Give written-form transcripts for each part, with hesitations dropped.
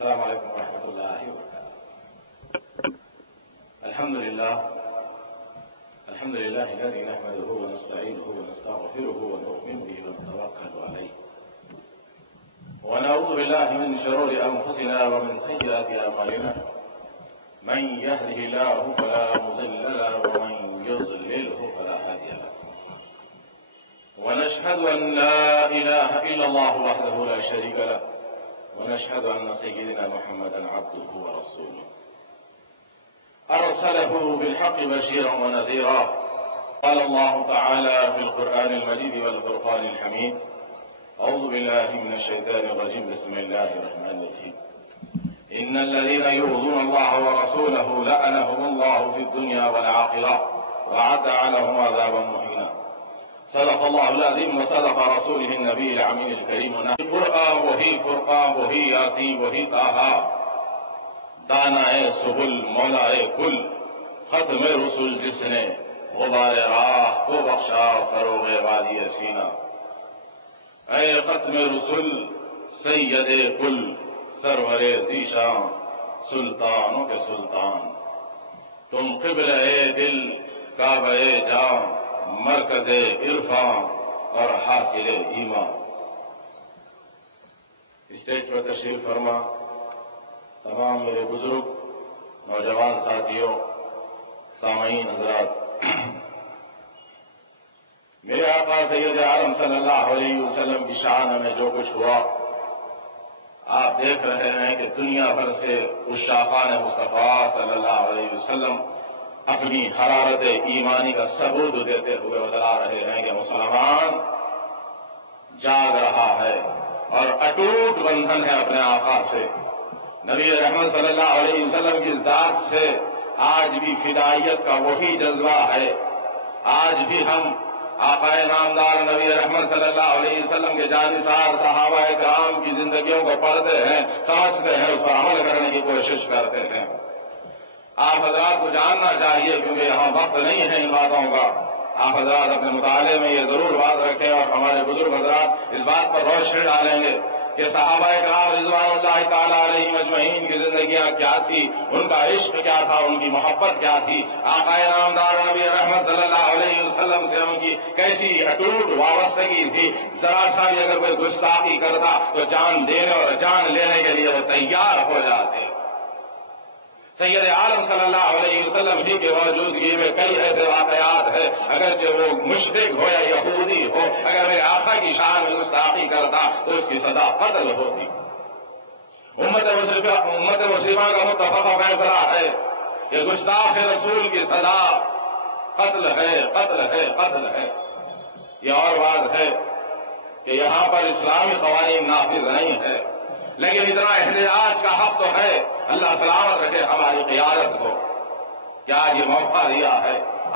السلام علیکم ورحمۃ اللہ وبرکاتہ. الحمد لله الذي نحمده ونستعينه ونستغفره ونؤمن به ونتوكل عليه ونعوذ بالله من شرور انفسنا ومن سيئات اعمالنا. من يهده الله فلا مضل له ومن يضلله فلا هادي له. ونشهد ان لا اله الا الله وحده لا شريك له ونشهد أن سيدنا محمدا عبده ورسوله أرسله بالحق بشيرا ونذيرا. قال الله تعالى في القرآن المجيد والفرقان الحميد: أعوذ بالله من الشيطان الرجيم. بسم الله الرحمن الرحيم. إن الذين يؤذون الله ورسوله لعنهم الله في الدنيا والآخرة وأعد لهم عذابا مهينا. صدق اللہ العظیم وصدق رسولہ النبی الامین الکریم. قرآن وہی فرقان وہی یاسین وہی طٰہٰ، دانائے سبل مولائے کل، ختم رسول جس نے غبار راہ کو بخشا فروغ وادی سینہ. اے ختم رسول سید کل، سرور ذیشان، سلطانوں کے سلطان، تم قبلہ دل، کعبہ جان، مرکز عرفان اور حاصل ایمان. اسٹیج پر تشریف فرما تمام میرے بزرگ، نوجوان ساتھیوں، سامعین حضرات، میرے آقا سید عالم صلی اللہ علیہ وسلم کی شان میں جو کچھ ہوا آپ دیکھ رہے ہیں کہ دنیا بھر سے عشاقان مصطفیٰ صلی اللہ علیہ وسلم اپنی حرارت ایمانی کا ثبوت دیتے ہوئے بتلا رہے ہیں کہ مسلمان جاگ رہا ہے اور اٹوٹ بندھن ہے اپنے آقا سے. نبی رحمت صلی اللہ علیہ وسلم کی ذات سے آج بھی فدائیت کا وہی جذبہ ہے. آج بھی ہم آقا نامدار نبی رحمت صلی اللہ علیہ وسلم کے جانثار صحابہ کرام کی زندگیوں کو پڑھتے ہیں، سمجھتے ہیں، اس پر عمل کرنے کی کوشش کرتے ہیں. آپ حضرات کو جاننا چاہیے، کیونکہ یہاں وقت نہیں ہے ان باتوں کا. آپ حضرات اپنے مطالعے میں یہ ضرور بات رکھیں اور ہمارے بزرگ حضرات اس بات پر روشنی ڈالیں گے کہ صحابہ کرام رضوان اللہ تعالیٰ علیہم اجمعین کی زندگیاں کیا تھی، ان کا عشق کیا تھا، ان کی محبت کیا تھی، آقا نامدار نبی رحمت صلی اللہ علیہ وسلم سے ان کی کیسی اٹوٹ وابستگی تھی. ذرا سا بھی اگر کوئی گستاخی کرتا تو جان دینے اور جان لینے کے لیے وہ تیار ہو جاتے. سید عالم صلی اللہ علیہ وسلم ہی کی موجودگی میں کئی ایسے واقعات ہیں، اگرچہ وہ مشرک ہو یا یہودی ہو، اگر میرے آقا کی شان میں گستاخی کرتا تو اس کی سزا قتل ہوتی. امت مسلمہ کا متفق فیصلہ ہے کہ گستاخ رسول کی سزا قتل ہے، قتل ہے، قتل ہے. یہ اور بات ہے کہ یہاں پر اسلامی قوانین نافذ نہیں ہے، لیکن اتنا احتجاج کا حق تو ہے. اللہ سلامت رکھے ہماری قیادت کو کہ آج یہ موقع دیا ہے،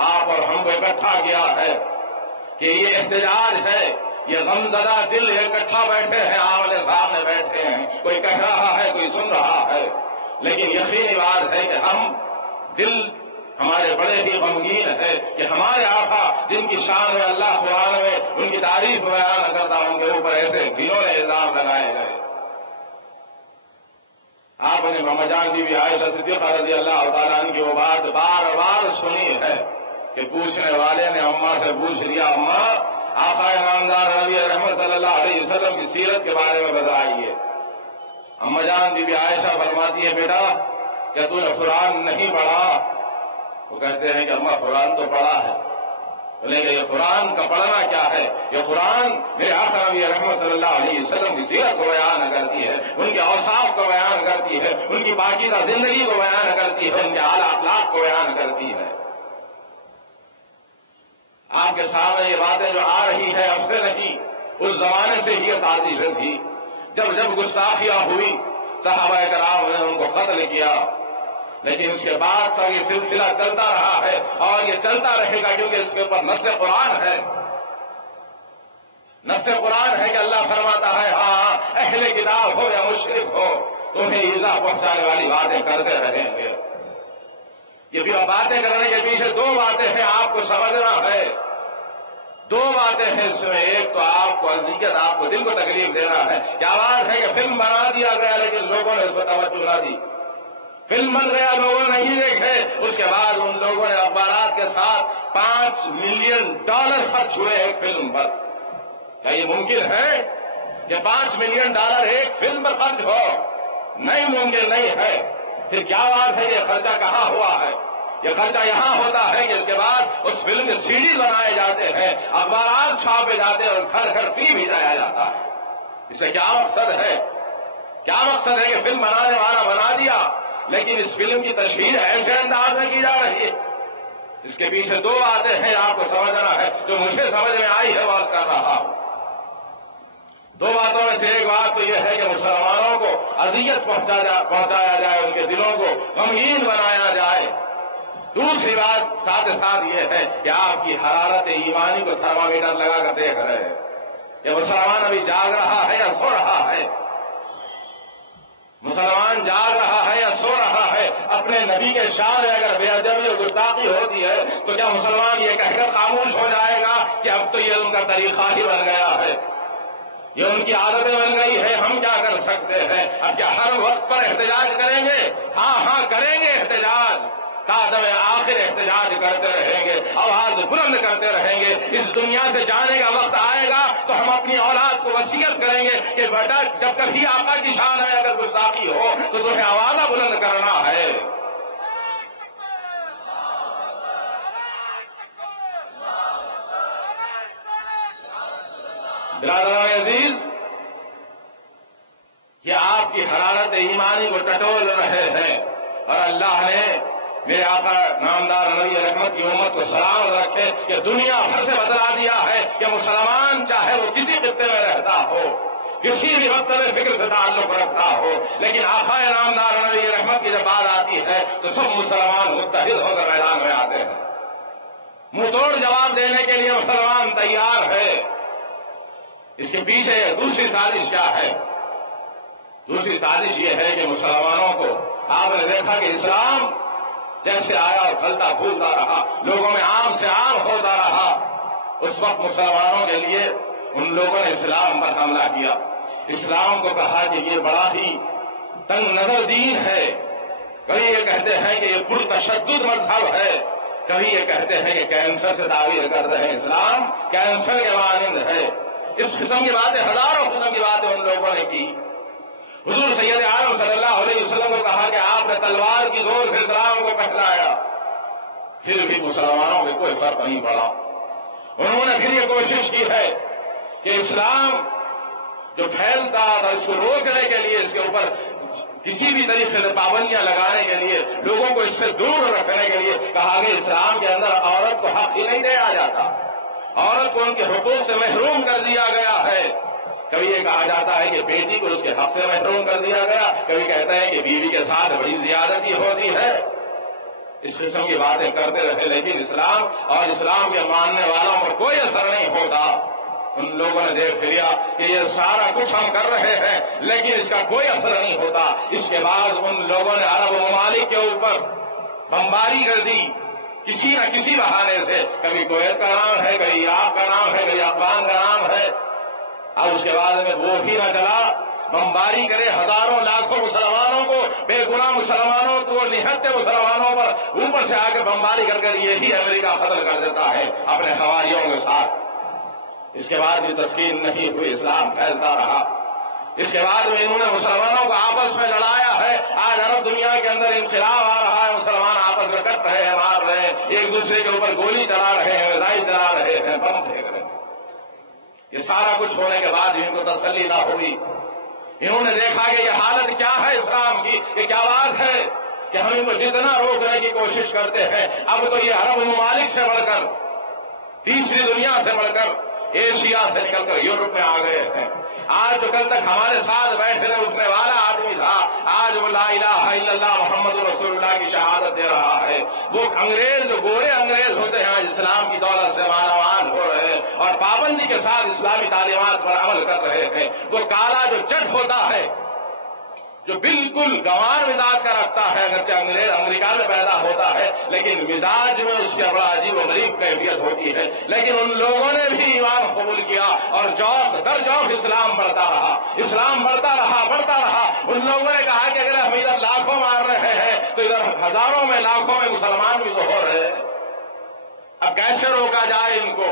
آپ اور ہم کو اکٹھا کیا ہے کہ یہ احتجاج ہے. یہ غمزدہ دل اکٹھا بیٹھے ہیں، آمنے سامنے بیٹھے ہیں، کوئی کہہ رہا ہے، کوئی سن رہا ہے، لیکن یقینی بات ہے کہ ہم دل ہمارے بڑے ہی غمگین ہے کہ ہمارے آقا جن کی شان میں اللہ قرآن میں ان کی تعریف بیان کرتا، ان کے اوپر ایسے گھنونے الزام لگائے گئے. آپ نے محمد جان بی بی عائشہ صدیقہ رضی اللہ تعالیٰ عنہ کی وہ بات بار بار سنی ہے کہ پوچھنے والے نے اماں سے پوچھ لیا، اماں آقا نامدار نبی رحمت صلی اللہ علیہ وسلم کی سیرت کے بارے میں بتائیے. اماں جان بی بی عائشہ فرماتی ہے، بیٹا کیا تو نے قرآن نہیں پڑھا؟ وہ کہتے ہیں کہ اماں قرآن تو پڑھا ہے. بولے کہ یہ قرآن کا پڑھنا کیا ہے؟ یہ قرآن میرے آقا نبی رحمت صلی اللہ علیہ وسلم کی سیرت کو بیان کرتی ہے، ان کے اوصاف کو بیان کرتی ہے، ان کی پاکیزہ زندگی کو بیان کرتی ہے، ان کے اعلیٰ اخلاق کو بیان کرتی ہے. آپ کے سامنے یہ باتیں جو آ رہی ہے اب سے نہیں، اس زمانے سے ہی یہ سازش تھی. جب جب گستاخیاں ہوئی صحابہ کرام نے ان کو قتل کیا، لیکن اس کے بعد سب یہ سلسلہ چلتا رہا ہے اور یہ چلتا رہے گا، کیونکہ اس کے اوپر نص قرآن ہے. نص قرآن ہے کہ اللہ فرماتا ہے، ہاں اہل کتاب ہو یا مشرک ہو تمہیں ایذا پہنچانے والی باتیں کرتے رہیں گے. یہ بھی باتیں کرنے کے پیچھے دو باتیں ہیں، آپ کو سمجھنا ہے. دو باتیں ہیں اس میں، ایک تو آپ کو اذیت، آپ کو دل کو تکلیف دے رہا ہے. کیا بات ہے کہ فلم بنا دیا گیا لیکن لوگوں نے اس پر توجہ نہ دی. فلم بن گیا، لوگوں نے نہیں دیکھے. اس کے بعد ان لوگوں نے اخبارات کے ساتھ $5 ملین خرچ ہوئے ایک فلم پر. کیا یہ ممکن ہے کہ $5 ملین ایک فلم پر خرچ ہو؟ نہیں ممکن نہیں ہے. پھر کیا بات ہے کہ یہ خرچہ کہاں ہوا ہے؟ یہ خرچہ یہاں ہوتا ہے کہ اس کے بعد اس فلم کے CD بنائے جاتے ہیں، اخبارات چھاپے جاتے ہیں اور گھر گھر فری بھیجایا جاتا ہے. اس سے کیا مقصد ہے؟ کیا مقصد ہے کہ فلم بنانے والا بنا دیا لیکن اس فلم کی تشہیر ایسے انداز میں کی جا رہی ہے. اس کے پیچھے دو باتیں ہیں، آپ کو سمجھنا ہے. جو مجھے سمجھ میں آئی ہے بات کر رہا ہوں. دو باتوں میں سے ایک بات تو یہ ہے کہ مسلمانوں کو اذیت پہنچایا جائے، ان کے دلوں کو غمگین بنایا جائے. دوسری بات ساتھ ساتھ یہ ہے کہ آپ کی حرارت ایمانی کو تھرمامیٹر لگا کر دیکھ رہے ہیں. یہ مسلمان ابھی جاگ رہا ہے یا سو رہا ہے؟ مسلمان جاگ رہا ہے یا سو رہا ہے؟ اپنے نبی کے شان میں اگر بے ادبی اور گستاخی ہوتی ہے تو کیا مسلمان یہ کہہ کر خاموش ہو جائے گا کہ اب تو یہ ان کا طریقہ ہی بن گیا ہے، یہ ان کی عادتیں بن گئی ہے، ہم کیا کر سکتے ہیں؟ اب کیا ہر وقت پر احتجاج کریں گے؟ ہاں کریں گے احتجاج، قادم آخر احتجاج کرتے رہیں گے، آواز بلند کرتے رہیں گے. اس دنیا سے جانے کا وقت آئے گا تو ہم اپنی اولاد کو وصیت کریں گے کہ بیٹا جب کبھی آقا کی شان میں اگر گستاخی ہو تو تمہیں آواز بلند کرنا ہے. برادران عزیز، یہ آپ کی حرارت ایمانی کو ٹٹول رہے ہیں اور اللہ نے میرے آقا نامدار نبی رحمت کی امت کو سلامت رکھے کہ دنیا بھر سے بتلا دیا ہے کہ مسلمان چاہے وہ کسی خطے میں رہتا ہو، کسی بھی مختلف فکر سے تعلق رکھتا ہو، لیکن آقا نامدار نبی رحمت کی جب بات آتی ہے تو سب مسلمان متحد ہو کر میدان میں آتے ہیں. منہ توڑ جواب دینے کے لیے مسلمان تیار ہے. اس کے پیچھے دوسری سازش کیا ہے؟ دوسری سازش یہ ہے کہ مسلمانوں کو آپ نے دیکھا کہ اسلام جیسے آیا اور پھلتا پھولتا رہا، لوگوں میں عام سے عام ہوتا رہا. اس وقت مسلمانوں کے لیے ان لوگوں نے اسلام پر حملہ کیا، اسلام کو کہا کہ یہ بڑا ہی تنگ نظر دین ہے. کبھی یہ کہتے ہیں کہ یہ پرتشدد مذہب ہے، کبھی یہ کہتے ہیں کہ کینسر سے تعبیر کرتے ہیں اسلام کینسر کے مانند ہے. اس قسم کی باتیں، ہزاروں قسم کی باتیں ان لوگوں نے کی. حضور سید عالم صلی اللہ علیہ وسلم کو کہا کہ آپ نے تلوار کی زور سے اسلام کو پھیلایا، پھر بھی مسلمانوں میں کوئی فرق نہیں پڑا. انہوں نے پھر یہ کوشش کی ہے کہ اسلام جو پھیلتا تھا اس کو روکنے کے لیے، اس کے اوپر کسی بھی طریقے سے پابندیاں لگانے کے لیے، لوگوں کو اس سے دور رکھنے کے لیے کہا کہ اسلام کے اندر عورت کو حق ہی نہیں دیا جاتا، عورت کو ان کے حقوق سے محروم کر دیا گیا ہے. کبھی یہ کہا جاتا ہے کہ بیٹی کو اس کے حق سے محروم کر دیا گیا، کبھی کہتے ہیں کہ بیوی کے ساتھ بڑی زیادتی ہوتی ہے. اس قسم کی باتیں کرتے رہے لیکن اسلام اور اسلام کے ماننے والوں پر کوئی اثر نہیں ہوتا. ان لوگوں نے دیکھ لیا کہ یہ سارا کچھ ہم کر رہے ہیں لیکن اس کا کوئی اثر نہیں ہوتا. اس کے بعد ان لوگوں نے عرب ممالک کے اوپر بمباری کر دی کسی نہ کسی بہانے سے. کبھی کویت کا نام ہے، کبھی عراق کا نام ہے، کبھی افغان کا نام ہے. اب اس کے بعد میں وہ بھی نہ چلا، بمباری کرے ہزاروں لاکھوں مسلمانوں کو، بے گناہ مسلمانوں کو، نہتے مسلمانوں پر اوپر سے آ کے بمباری کر کر یہی امریکہ قتل کر دیتا ہے اپنے حواریوں کے ساتھ. اس کے بعد بھی تسکین نہیں ہوئی، اسلام پھیلتا رہا. اس کے بعد میں انہوں نے مسلمانوں کو آپس میں لڑایا ہے. آج عرب دنیا کے اندر انقلاب آ رہا ہے، مسلمان آپس میں کٹ رہے ہیں، مار رہے ہیں، ایک دوسرے کے اوپر گولی چلا رہے ہیں، میزائل چلا رہے ہیں، بم پھینک رہے ہیں. یہ سارا کچھ ہونے کے بعد ان کو تسلی نہ ہوئی. انہوں نے دیکھا کہ یہ حالت کیا ہے اسلام کی، یہ کیا بات ہے کہ ہم ان کو جتنا روکنے کی کوشش کرتے ہیں اب تو یہ عرب ممالک سے بڑھ کر، تیسری دنیا سے بڑھ کر، ایشیا سے نکل کر یورپ میں آ گئے ہیں. آج جو کل تک ہمارے ساتھ بیٹھنے اٹھنے والا آدمی تھا، آج وہ لا الہ الا اللہ محمد رسول اللہ کی شہادت دے رہا ہے. وہ انگریز جو گورے انگریز ہوتے ہیں آج اسلام کی دولت سے مالا مال ہو رہے ہیں اور پابندی کے ساتھ اسلامی تعلیمات پر عمل کر رہے ہیں. وہ کالا جو چٹ ہوتا ہے جو بالکل گنوار مزاج کا رکھتا ہے، اگرچہ انگریز امریکہ میں پیدا ہوتا ہے لیکن مزاج میں اس کے بڑا عجیب و غریب کیفیت ہوتی ہے، لیکن ان لوگوں نے بھی ایمان قبول کیا اور جوف در جوف اسلام بڑھتا رہا، اسلام بڑھتا رہا بڑھتا رہا۔ ان لوگوں نے کہا کہ اگر ہم ادھر لاکھوں مار رہے ہیں تو ادھر ہزاروں میں لاکھوں میں مسلمان بھی تو ہو رہے ہیں، اب کیسے روکا جائے ان کو؟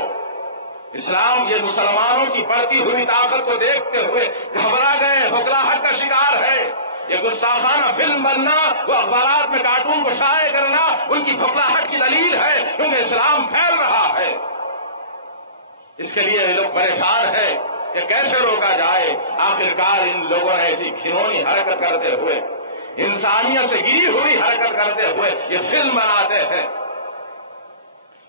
اسلام یہ مسلمانوں کی بڑھتی ہوئی طاقت کو دیکھتے ہوئے گھبرا گئے، بھکلاہٹ کا شکار ہے۔ یہ گستاخانہ فلم بننا، وہ اخبارات میں کارٹون کو شائع کرنا ان کی بھکلاہٹ کی دلیل ہے، کیونکہ اسلام پھیل رہا ہے۔ اس کے لیے یہ لوگ پریشان ہیں کہ کیسے روکا جائے۔ آخرکار ان لوگوں نے ایسی گھنونی حرکت کرتے ہوئے، انسانیت سے گری ہوئی حرکت کرتے ہوئے یہ فلم بناتے ہیں۔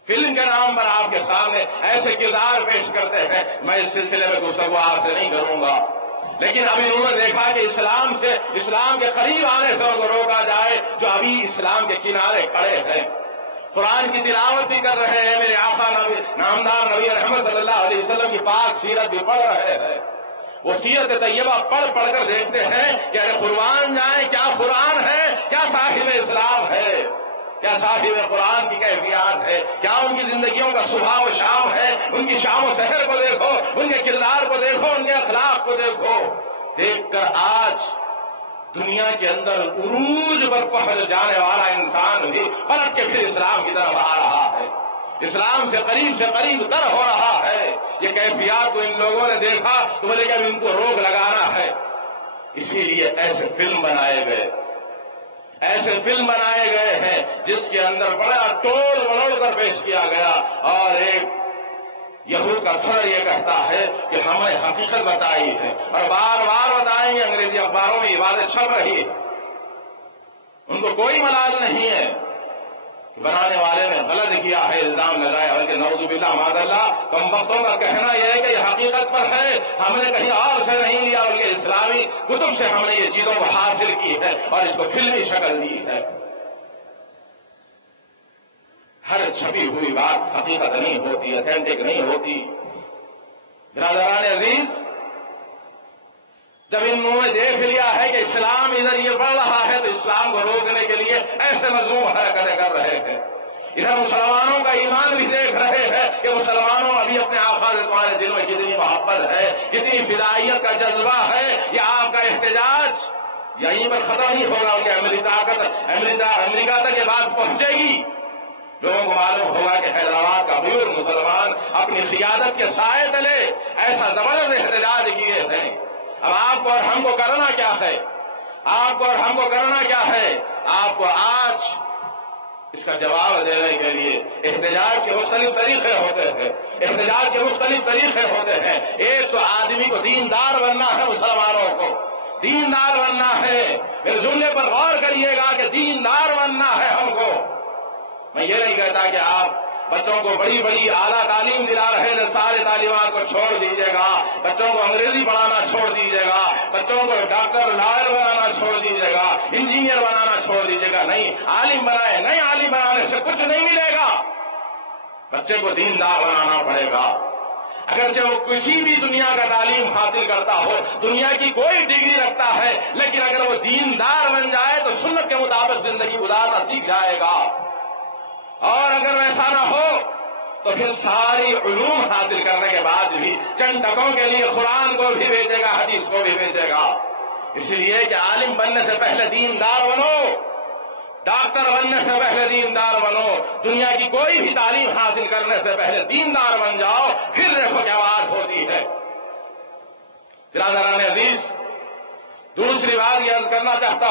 فلم کے نام پر آپ کے سامنے ایسے کردار پیش کرتے ہیں۔ میں اس سلسلے میں گفتگو آپ سے نہیں کروں گا، لیکن ابھی انہوں نے دیکھا کہ اسلام کے قریب آنے سے ان کو روکا جائے جو ابھی اسلام کے کنارے کھڑے ہیں، قرآن کی تلاوت بھی کر رہے ہیں، میرے آقا نبی نامدار نبی رحمت صلی اللہ علیہ وسلم کی پاک سیرت بھی پڑھ رہے ہیں۔ وہ سیرت طیبہ پڑھ کر دیکھتے ہیں کہ ارے قربان جائیں، کیا قرآن ہے، کیا صاحب اسلام ہے، کیا صاحب قرآن کی کیفیات ہے، کیا ان کی زندگیوں کا صبح و شام ہے۔ ان کی شام و سحر کو دیکھو، ان کے کردار کو دیکھو، ان کے اخلاق کو دیکھو۔ دیکھ کر آج دنیا کے اندر عروج پر پہنچ جانے والا انسان بھی پلٹ کے پھر اسلام کی طرف آ رہا ہے، اسلام سے قریب تر ہو رہا ہے۔ یہ کیفیات کو ان لوگوں نے دیکھا تو بولے کہ اب ان کو روک لگانا ہے، اسی لیے ایسے فلم بنائے گئے ہیں جس کے اندر بڑا توڑ مروڑ کر پیش کیا گیا، اور ایک یہود کا صدر یہ کہتا ہے کہ ہم نے حقیقت بتائی ہے اور بار بار بتائیں گے، انگریزی اخباروں میں یہ باتیں چھپ رہی ہے، ان کو کوئی ملال نہیں ہے کہ بنانے والے نے غلط کیا ہے، الزام لگایا، بلکہ نعوذ باللہ معاذ اللہ کم بختوں کا کہنا یہ ہے کہ یہ حقیقت پر ہے، ہم نے کہیں اور سے نہیں لیا بلکہ اسلامی کتب سے ہم نے یہ چیزوں کو حاصل کی ہے اور اس کو فلمی شکل دی ہے۔ ہر چھپی ہوئی بات حقیقت نہیں ہوتی، اتھینٹک نہیں ہوتی۔ برادران عزیز، جب انہوں نے دیکھ لیا ہے کہ اسلام ادھر یہ بڑھ رہا ہے تو اسلام کو روکنے کے لیے ایسے مذموم حرکتیں کر رہے ہیں۔ ادھر مسلمانوں کا ایمان بھی دیکھ رہے ہیں کہ مسلمانوں ابھی اپنے آقا سے تمہارے دل میں کتنی محبت ہے، کتنی فدائیت کا جذبہ ہے، یہ آپ کا احتجاج یہیں پر ختم نہیں ہوگا، بلکہ امریکہ تک یہ بات پہنچے گی۔ لوگوں کو معلوم ہوگا کہ حیدرآباد کا بزرگ مسلمان اپنی قیادت کے سائے تلے ایسا زبردست احتجاج کیے ہیں۔ اب آپ کو اور ہم کو کرنا کیا ہے؟ آپ کو آج اس کا جواب دینے کے لیے احتجاج کے مختلف طریقے ہوتے ہیں۔ ایک تو آدمی کو دیندار بننا ہے، مسلمانوں کو دیندار بننا ہے۔ میرے جملے پر غور کریے گا کہ دیندار بننا ہے ہم کو۔ میں یہ نہیں کہتا کہ آپ بچوں کو بڑی اعلیٰ تعلیم دلا رہے ہیں، سارے تعلیمات کو چھوڑ دیجیے گا، بچوں کو انگریزی پڑھانا چھوڑ دیجیے گا، بچوں کو ڈاکٹر لائر بنانا چھوڑ دیجیے گا، انجینئر بنانا چھوڑ دیجیے گا، نہیں عالم بنائے، نہیں عالم بنانے سے کچھ نہیں ملے گا، بچے کو دیندار بنانا پڑے گا۔ اگرچہ وہ کسی بھی دنیا کا تعلیم حاصل کرتا ہو، دنیا کی کوئی ڈگری رکھتا ہے، لیکن اگر وہ دیندار بن جائے تو سنت کے مطابق زندگی گزارنا سیکھ جائے گا، اور اگر ویسا نہ ہو تو پھر ساری علوم حاصل کرنے کے بعد بھی چند ٹکوں کے لیے قرآن کو بھی بیچے گا، حدیث کو بھی بیچے گا۔ اس لیے کہ عالم بننے سے پہلے دیندار بنو، ڈاکٹر بننے سے پہلے دیندار بنو، دنیا کی کوئی بھی تعلیم حاصل کرنے سے پہلے دیندار بن جاؤ، پھر دیکھو کیا بات ہوتی ہے۔ برادران عزیز، دوسری بات یہ عرض کرنا چاہتا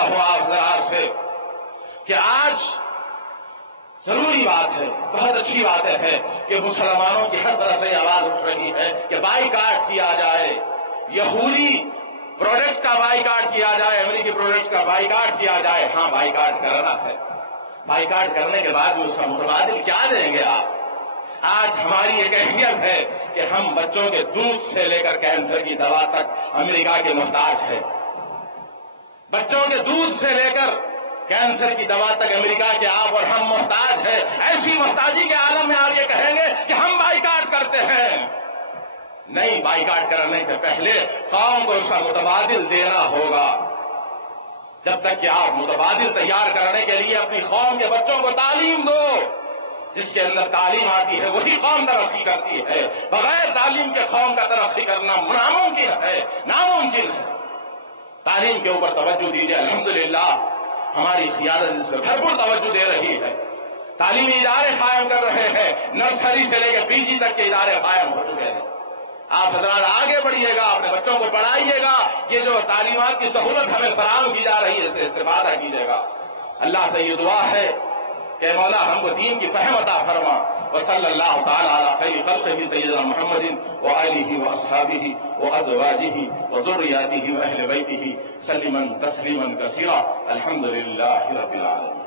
ہوں آپ حضرات سے کہ آج ضروری بات ہے، بہت اچھی باتیں ہیں کہ مسلمانوں کی ہر طرف سے آواز اٹھ رہی ہے کہ بائیکاٹ کیا جائے، یہودی پروڈکٹ کا بائیکاٹ کیا جائے، امریکی پروڈکٹ کا بائیکاٹ کیا جائے۔ ہاں بائیکاٹ کرنا ہے، بائیکاٹ کرنے کے بعد بھی اس کا متبادل کیا دیں گے آپ؟ آج ہماری یہ کیفیت ہے کہ ہم بچوں کے دودھ سے لے کر کینسر کی دوا تک امریکہ کے محتاج ہیں، بچوں کے دودھ سے لے کر کینسر کی دوا تک امریکہ کے آپ اور ہم محتاج ہیں۔ ایسی محتاجی کے عالم میں آپ یہ کہیں گے کہ ہم بائیکاٹ کرتے ہیں، نہیں بائیکاٹ کرنے سے پہلے قوم کو اس کا متبادل دینا ہوگا. جب تک کہ آپ متبادل تیار کرنے کے لیے اپنی قوم کے بچوں کو تعلیم دو. جس کے اندر تعلیم آتی ہے وہی قوم ترقی کرتی ہے. بغیر تعلیم کے قوم کا ترقی کرنا ناممکن ہے. تعلیم کے اوپر توجہ دیجیے. الحمدللہ ہماری قیادت اس پہ بھرپور توجہ دے رہی ہے. تعلیمی ادارے قائم کر رہے ہیں. نرسری سے لے کے پی جی تک کے ادارے قائم ہو چکے ہیں. آپ حضرات آگے بڑھیے گا, اپنے بچوں کو پڑھائیے گا. یہ جو تعلیمات کی سہولت ہمیں فراہم کی جا رہی ہے اس سے استفادہ کیجیے گا. اللہ سے یہ دعا ہے کہ مولا ہم کو دین کی فہم عطا فرما. وصلی اللہ تعالی علی خیر خلقہ سیدنا محمد وآلہ واصحابہ وازواجہ وذریاتہ واہل بیتہ سلما تسلیما کثیرا. الحمد للہ رب العالمین.